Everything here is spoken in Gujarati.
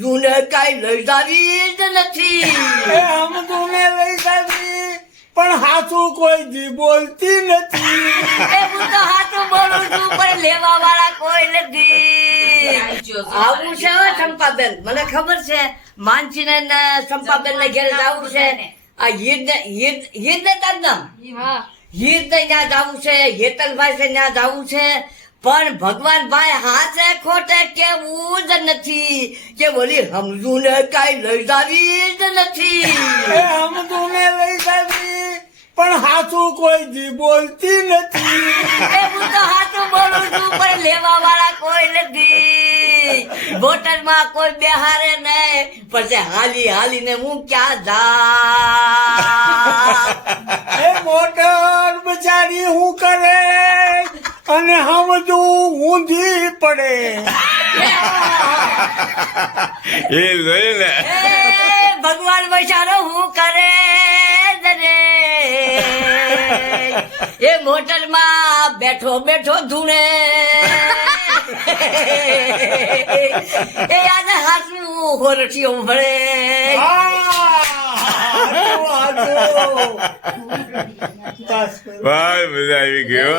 જૂને કાંઈ લઈ જાવી જ નથી. આમ તું લઈ જાવી પણ હાથું કોઈ દી બોલતી નથી. હું તો હાથું બોલું છું પણ લેવા વાળા કોઈ નથી. આવું છે હો ચંપાબેન, મને ખબર છે માનસીને ને ચંપાબેન ને ઘેર જવું છે. આ હીર ને તાર હીર ને ત્યાં જવું છે, હેતલભાઈ છે ત્યાં જવું છે. પણ ભગવાનભાઈ હાથે ખોટે કેવું જ નથી કે બોલી સમજુ ને કાંઈ લઈ જાવી જ નથી. આમ તું લઈ જાવી પણ હાથું કોઈ દી બોલતી નથી. હું તો હાથું બોલું છું પણ લેવા વાળા કોઈ નથી. બોટલમાં કોઈ બેહારે નહીં, પછી હાલી હાલીને હું ક્યાં જા. મોટર બચારી હું કરે અને સમજું ઊંધી પડે. એ લઈ લે ભગવાન બચારો હું કરે રે. એ મોટરમાં બેઠો બેઠો ધૂણે. એ આજે હાથનું હોરઠિયો ભળે. બસ ભાઈ મજા આવી ગયો.